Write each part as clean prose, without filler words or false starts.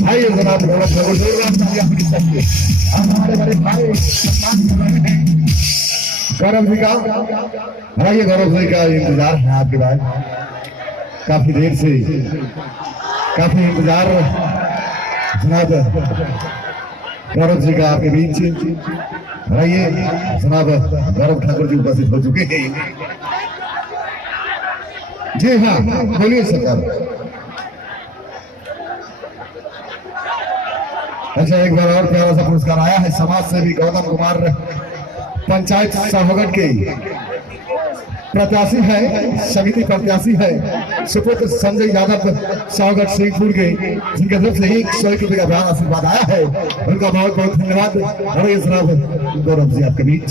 भाई जनाब हमारे बड़े भाई सम्मान कर रहे हैं गौरव जी का। भाई गौरव जी का इंतजार है आपके बाद, काफी देर से काफी इंतजार जनाब गौरव जी का आपके बीच। रहिए जनाब गौरव ठाकुर जी उपस्थित हो चुके हैं। जी हाँ, बोलिए सरकार। अच्छा, एक बार और प्यारा सा पुरस्कार आया है समाज सेवी गौतम कुमार, पंचायत साहगढ़ के प्रत्याशी है, समिति प्रत्याशी है, सुपुत्र संजय यादव साहगढ़ सिंहपुर के, जिनके तरफ से 100 रुपये का बड़ा आशीर्वाद आया है। उनका बहुत बहुत धन्यवाद। और ये जनाब गौरव जी आपके बीच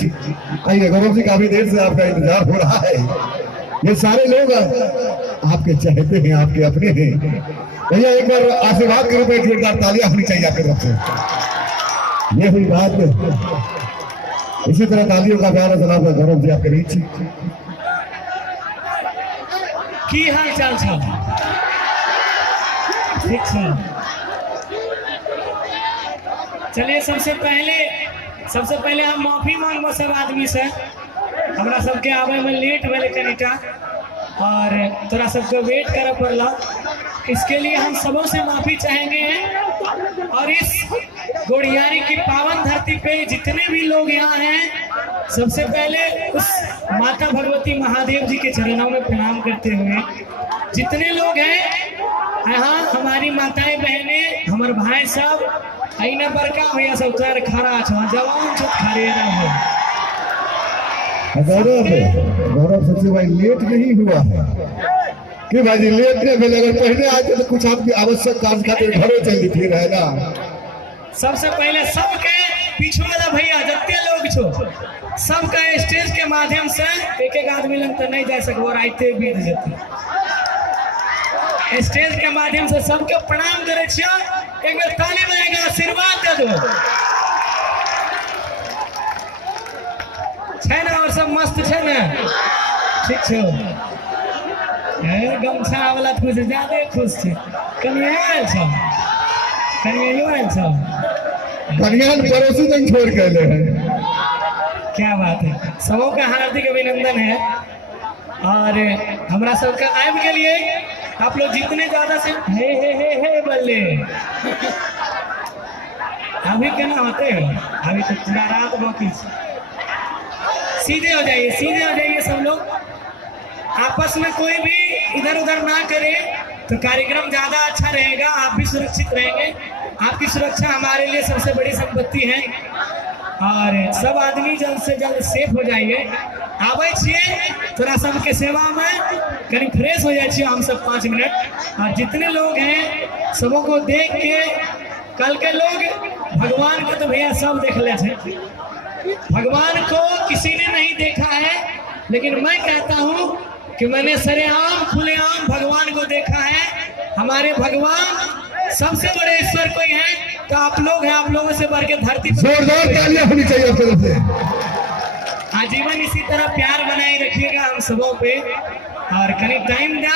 आइए। गौरव जी काफी देर से आपका इंतजार हो रहा है। ये सारे लोग आपके चाहते हैं, आपके अपने हैं। भैया एक बार आशीर्वाद के रूप में जोरदार तालियां होनी चाहिए आपकी तरफ से। ये हुई बात। इसी तरह तालियों का प्यारा जनाब गौरव जी आपके बीच। की हाल चाल छ? ठीक है। चलिए सबसे पहले हम माफी मांगबो सब आदमी से। हमरा सबके आवे में लेट भेले कनिटा और तोरा सबके वेट करे पड़ला। इसके लिए हम सबों से माफी चाहेंगे। और इस गोड़ियारी की पावन धरती पे जितने भी लोग यहाँ हैं, सबसे पहले उस माता भगवती महादेव जी के चरणों में प्रणाम करते हुए जितने लोग हैं यहाँ, हमारी माताएं बहनें, हमारे भाई सब आईना बड़का भैया सब उतार खड़ा छ, जवान सब खड़े रहो। गौरव सबसे भाई लेट नहीं हुआ है कि भाई जी लेट नहीं भेले। अगर पहले आते तो कुछ आपकी आवश्यक काम खातिर घरों चल थी रहेगा। सबसे पहले सबके पीछे वाला भैया जत्ते लोग छो सबका स्टेज के माध्यम से एक एक आदमी लग तो नहीं जा सकबो, राइते बीत जते। स्टेज के माध्यम से सबके प्रणाम करे छियो। एक बार ताली बजाएगा, आशीर्वाद दे दो। छै ना? और सब मस्त छै ना? ठीक छो? गमछा वाला खुश ज्यादा खुश छे। कनिया आयल छ? कनिया आयल छ? कनिया पड़ोसी नहीं छोड़ के ले हैं। क्या बात है। सबों का हार्दिक अभिनंदन है। और हमरा सबका आब के लिए आप लोग जितने ज्यादा से हे बल्ले अभी केना होते हो? अभी तो पूरा रात बाकी। सीधे हो जाइए सब लोग। आपस में कोई भी इधर उधर ना करे तो कार्यक्रम ज्यादा अच्छा रहेगा। आप भी सुरक्षित रहेंगे। आपकी सुरक्षा हमारे लिए सबसे बड़ी संपत्ति है। और सब आदमी जल्द से जल्द सेफ हो जाइए। आवे छिए थोड़ा सबके सेवा में कहीं फ्रेश हो जाए हम सब 5 मिनट। और जितने लोग हैं सबों को देख के, कल के लोग भगवान को तो भैया सब देख ले थे, भगवान को किसी ने नहीं देखा है। लेकिन मैं कहता हूँ कि मैंने सरेआम खुलेआम भगवान को देखा है। हमारे भगवान सबसे बड़े ईश्वर कोई है तो आप लोग हैं। आप लोगों से बढ़ के धरती पर जोरदार तालियां होनी चाहिए आपकी तरफ से। आजीवन इसी तरह प्यार बनाए रखिएगा हम सबों पे। और कहीं टाइम दा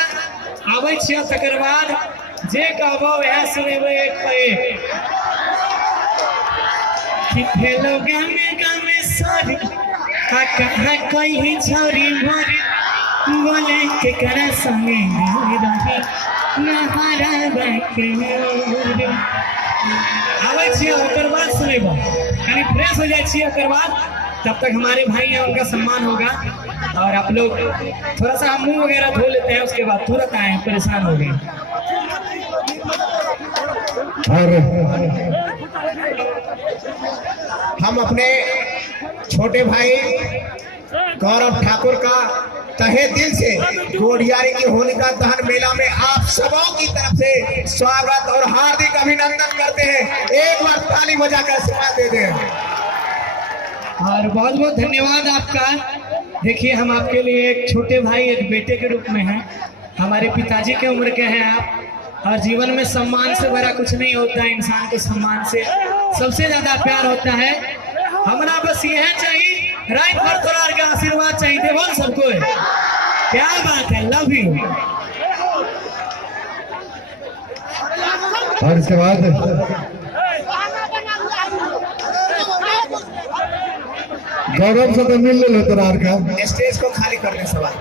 आवे छिया तकर बाद जे कहबो वह सुनेबे एक पे कि हेलो गाने सारी का कहा कोई ही छोरी मोरी बोले के करा संगे रही नहारा बैठे आवे छिए। ओकर बाद सुनेबो कहीं फ्रेश हो जाए छिए। ओकर बाद तब तक हमारे भाई हैं, उनका सम्मान होगा। और आप लोग थोड़ा सा मुंह वगैरह धो लेते हैं, उसके बाद तुरंत आए, परेशान हो गए। और हम अपने छोटे भाई गौरव ठाकुर का तहे दिल से गोड़ियारी की होलिका दहन मेला में आप सबों की तरफ से स्वागत और हार्दिक अभिनंदन करते हैं। एक बार ताली बजाकर आशीर्वाद दे दें। और बहुत बहुत धन्यवाद आपका। देखिए हम आपके लिए एक छोटे भाई, एक बेटे के रूप में हैं। हमारे पिताजी के उम्र के हैं आप। और जीवन में सम्मान से बड़ा कुछ नहीं होता है। इंसान के सम्मान से सबसे ज्यादा प्यार होता है। हमारा बस यह चाहिए, राइट पर तोरार का आशीर्वाद चाहिए देवन सबको। क्या बात है, लव यू। और इसके बाद गौरव से तो मिल ले तोरार का स्टेज को खाली कर दे सवाल